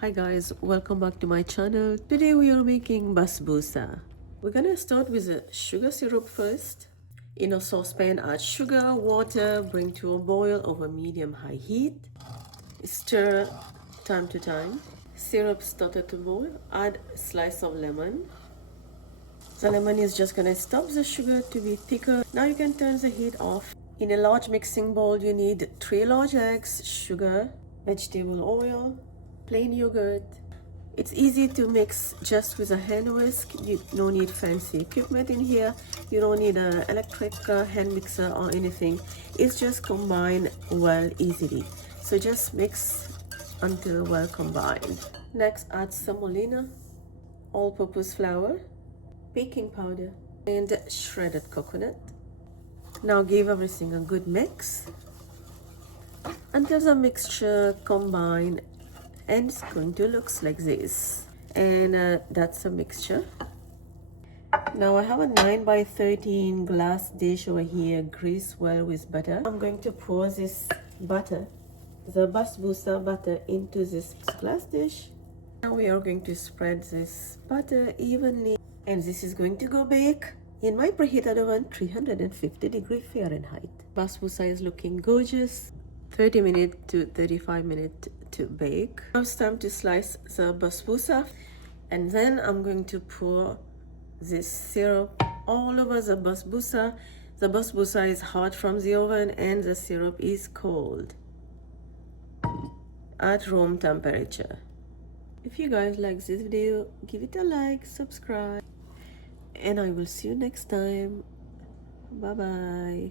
Hi guys, welcome back to my channel. Today we are making basbousa. We're gonna start with a sugar syrup first. In a saucepan, add sugar, water, bring to a boil over medium-high heat. Stir time to time. Syrup started to boil. Add a slice of lemon. The lemon is just gonna stop the sugar to be thicker. Now you can turn the heat off. In a large mixing bowl, you need 3 large eggs, sugar, vegetable oil, plain yogurt. It's easy to mix just with a hand whisk. You don't need fancy equipment in here. You don't need an electric hand mixer or anything. It's just combined well easily. So just mix until well combined. Next, add semolina, all-purpose flour, baking powder, and shredded coconut. Now give everything a good mix until the mixture combine, and it's going to look like this. And that's a mixture. Now I have a 9 by 13 glass dish over here, greased well with butter. I'm going to pour this butter, the basbousa butter, into this glass dish. Now we are going to spread this butter evenly, and this is going to go bake in my preheated oven, 350 Fahrenheit. Basbousa is looking gorgeous. 30 minutes to 35 minutes to bake. Now it's time to slice the basbousa, and then I'm going to pour this syrup all over the basbousa. The basbousa is hot from the oven and the syrup is cold at room temperature. If you guys like this video, give it a like, subscribe, and I will see you next time. Bye bye.